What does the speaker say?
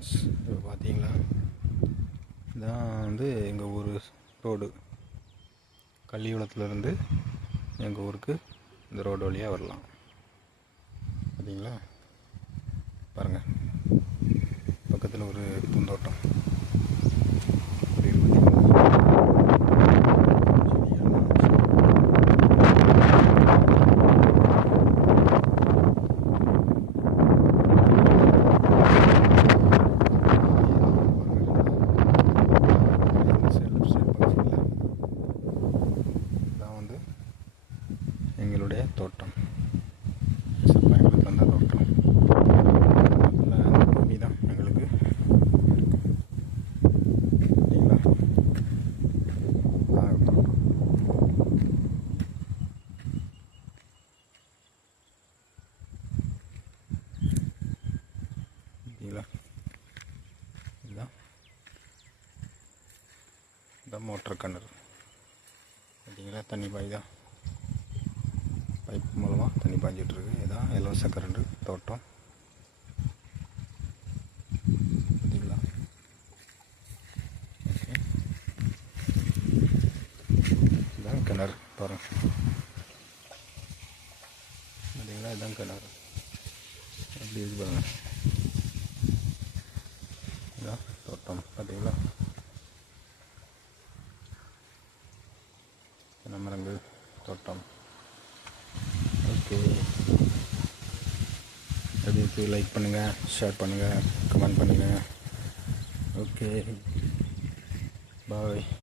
Friends, இப்போ பார்த்தீங்களா, இதான் வந்து எங்கள் ஊர் ரோடு. கள்ளிகுளத்துலேருந்து எங்கள் ஊருக்கு இந்த ரோடு வழியாக வரலாம். பார்த்தீங்களா, பாருங்கள், பக்கத்தில் ஒரு பூந்தோட்டம். இதான் வந்து எங்களுடைய தோட்டம். எங்களுக்கு வந்த தோட்டம் அந்த பூமி தான் எங்களுக்கு. சரிங்களா, தோட்டம். சரிங்களா, இதுதான் இதான் மோட்டர் கிணறு. பார்த்தீங்களா, தண்ணி பாய்தான், பைப் மூலமாக தண்ணி பாய்ஞ்சிட்ருக்கு. இதான் இலவச கரண்டு தோட்டம். பார்த்தீங்களா, ஓகே, இதான் கிணறு பாருங்கள். பார்த்தீங்களா, இதான் கிணறு எப்படி இருக்கு பாருங்கள். இதான் தோட்டம். பார்த்தீங்களா, மரங்கள் தோட்டம். ஓகே, எப்படி இருக்குது? லைக் பண்ணுங்கள், ஷேர் பண்ணுங்கள், கமெண்ட் பண்ணுங்கள். ஓகே, பாய்.